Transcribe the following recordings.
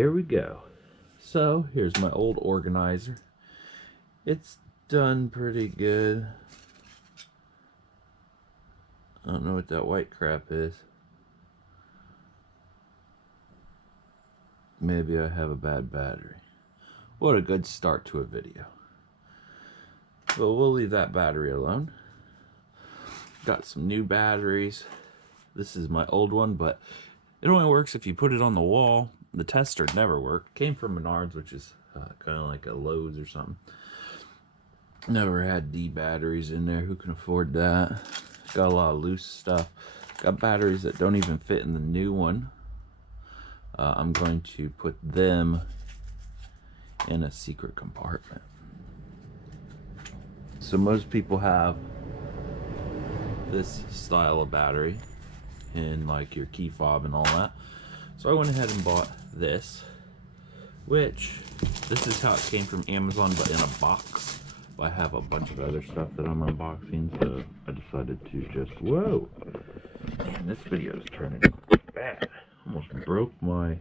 here we go. So here's my old organizer. It's done pretty good. I don't know what that white crap is. Maybe I have a bad battery. What a good start to a video. But we'll leave that battery alone. Got some new batteries. This is my old one, but it only works if you put it on the wall. The tester never worked. Came from Menards, which is kind of like a Lowe's or something. Never had D batteries in there. Who can afford that? Got a lot of loose stuff. Got batteries that don't even fit in the new one. I'm going to put them in a secret compartment. So most people have this style of battery in like your key fob and all that. So I went ahead and bought this, which this is how it came from Amazon, but in a box. I have a bunch of other stuff that I'm unboxing, so I decided to just, whoa, man, this video is turning bad. Almost broke my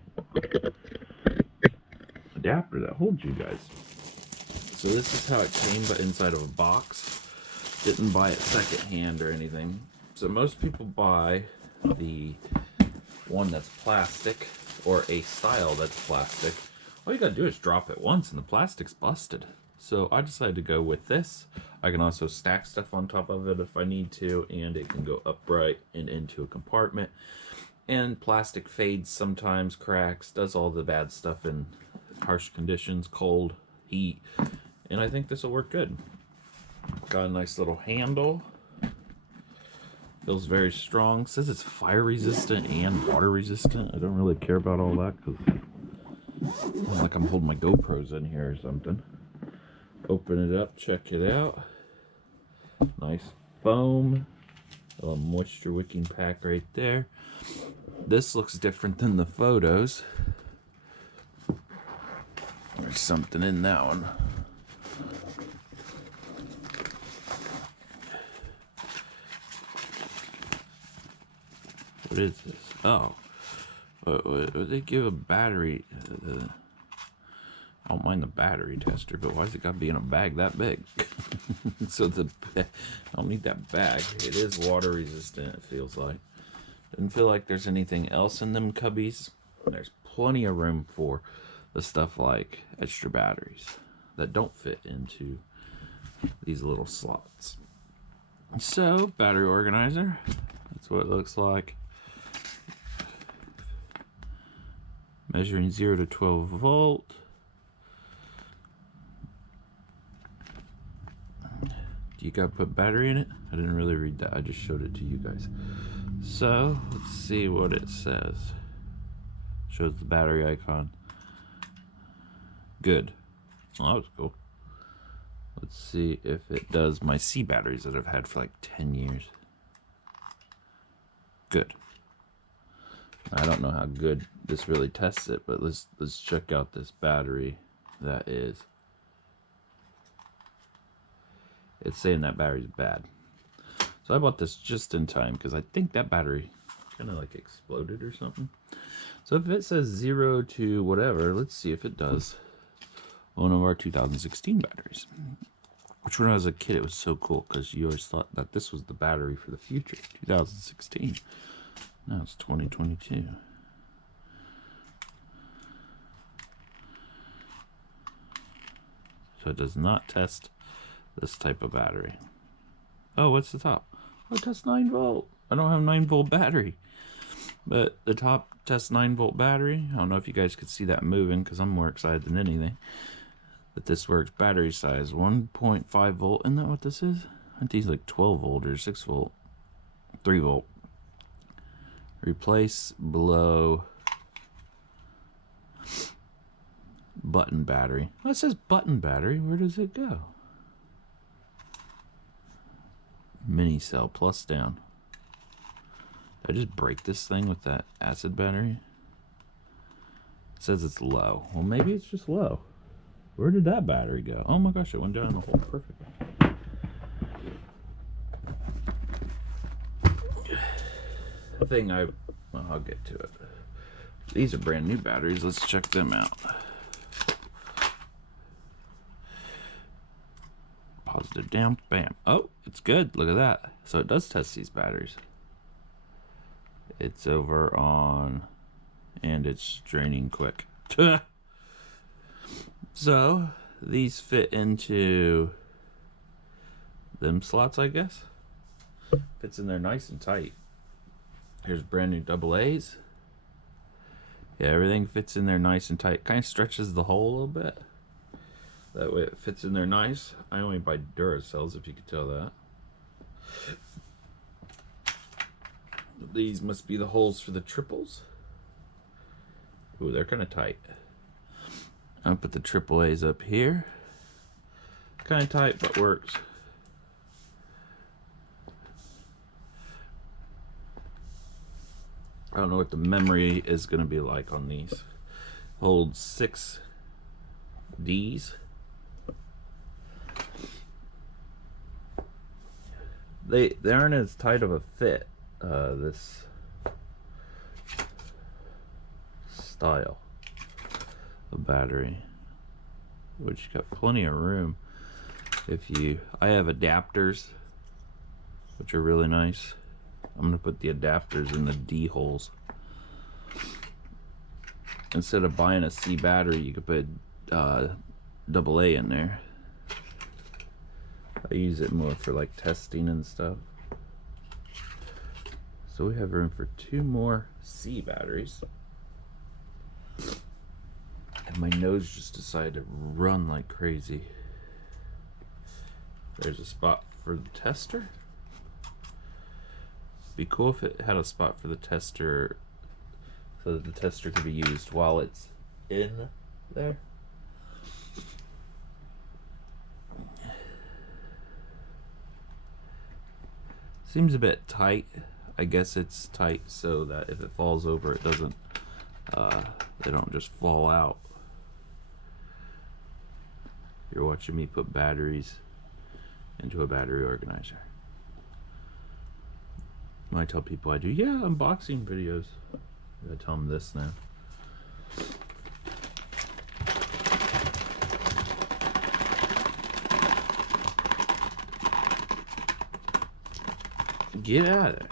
adapter that holds you guys. So this is how it came, but inside of a box. Didn't buy it secondhand or anything. So most people buy the one that's plastic or a style that's plastic. All you gotta do is drop it once and the plastic's busted. So I decided to go with this. I can also stack stuff on top of it if I need to, and it can go upright and into a compartment. And plastic fades sometimes, cracks, does all the bad stuff in harsh conditions, cold, heat, and I think this will work good. Got a nice little handle. Feels very strong. Says it's fire resistant and water resistant. I don't really care about all that because it's not like I'm holding my GoPros in here or something. Open it up, check it out. Nice foam. A little moisture wicking pack right there. This looks different than the photos. There's something in that one. What is this? Oh, they give a battery. I don't mind the battery tester, but why's it got to be in a bag that big? So I don't need that bag. It is water resistant, it feels like. Doesn't feel like there's anything else in them cubbies. There's plenty of room for the stuff like extra batteries that don't fit into these little slots. So, battery organizer. That's what it looks like. Measuring 0 to 12 volt. Do you gotta put battery in it? I didn't really read that. I just showed it to you guys. So, let's see what it says. Shows the battery icon. Good. Well, that was cool. Let's see if it does my C batteries that I've had for like 10 years. Good. I don't know how good this really tests it, but let's check out this battery that is. It's saying that battery's bad. So I bought this just in time because I think that battery kind of like exploded or something. So if it says 0 to whatever, let's see if it does one of our 2016 batteries. Which when I was a kid, it was so cool because you always thought that this was the battery for the future. 2016. Now it's 2022. So it does not test this type of battery. Oh, what's the top? Oh, it tests 9 volt. I don't have 9 volt battery. But the top tests 9 volt battery. I don't know if you guys could see that moving because I'm more excited than anything. But this works. Battery size 1.5 volt. Isn't that what this is? I think it's like 12 volt or 6 volt. 3 volt. Replace below button battery. Oh, it says button battery. Where does it go? Mini cell plus down. Did I just break this thing with that acid battery? It says it's low. Well, maybe it's just low. Where did that battery go? Oh my gosh, it went down the hole. Perfect. The thing I'll get to it. These are brand new batteries. Let's check them out. Positive down, bam. Oh, it's good. Look at that. So it does test these batteries. It's over on, and it's draining quick. So these fit into them slots, I guess. Fits in there nice and tight. Here's brand new AA's. Yeah, everything fits in there nice and tight. Kind of stretches the hole a little bit. That way it fits in there nice. I only buy Duracells, if you could tell that. These must be the holes for the triples. Ooh, they're kind of tight. I'll put the AAA's up here. Kind of tight, but works. I don't know what the memory is going to be like on these. Holds 6 Ds. They aren't as tight of a fit, this style of battery, which you got plenty of room. I have adapters, which are really nice. I'm gonna put the adapters in the D holes. Instead of buying a C battery, you could put AA in there. I use it more for like testing and stuff. So we have room for 2 more C batteries. And my nose just decided to run like crazy. There's a spot for the tester. Be cool if it had a spot for the tester so that the tester could be used while it's in there. Seems a bit tight. I guess it's tight so that if it falls over, it doesn't, they don't just fall out. You're watching me put batteries into a battery organizer. I tell people I do, yeah, unboxing videos. I tell them this now. Get out of there.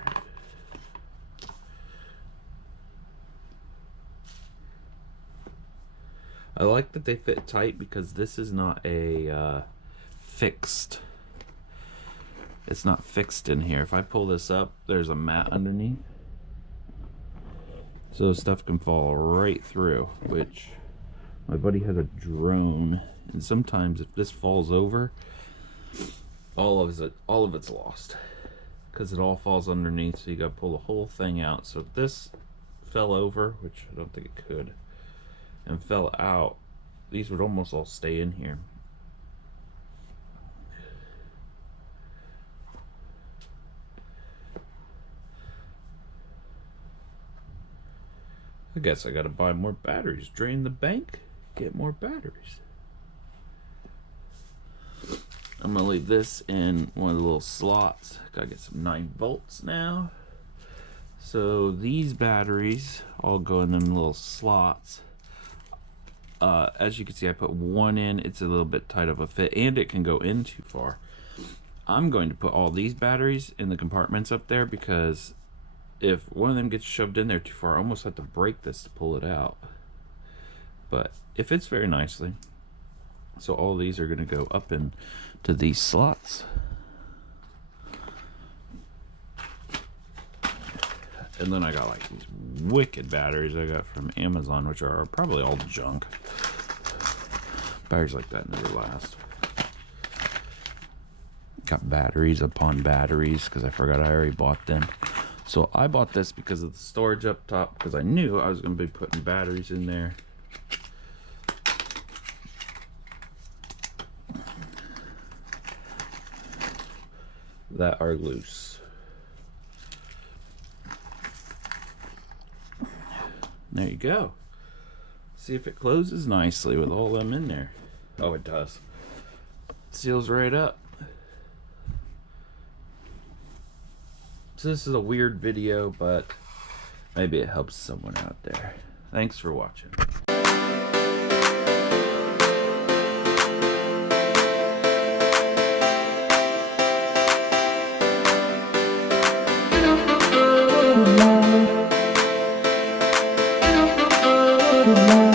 I like that they fit tight because this is not a fixed. It's not fixed in here. If I pull this up, there's a mat underneath. So stuff can fall right through, which my buddy has a drone. And sometimes if this falls over, all of it's lost. Because it all falls underneath, so you gotta pull the whole thing out. So if this fell over, which I don't think it could, and fell out, these would almost all stay in here. I guess I gotta buy more batteries. Drain the bank, get more batteries. I'm gonna leave this in one of the little slots. Gotta get some 9 volts now. So these batteries all go in them little slots. As you can see, I put one in. It's a little bit tight of a fit, and it can go in too far. I'm going to put all these batteries in the compartments up there because if one of them gets shoved in there too far, I almost have to break this to pull it out. But it fits very nicely. So all these are going to go up into these slots. And then I got like these wicked batteries I got from Amazon, which are probably all junk. Batteries like that never last. Got batteries upon batteries because I forgot I already bought them. So I bought this because of the storage up top, because I knew I was going to be putting batteries in there. That are loose. There you go. See if it closes nicely with all them in there. Oh, it does. Seals right up. So this is a weird video, but maybe it helps someone out there. Thanks for watching. Thank you.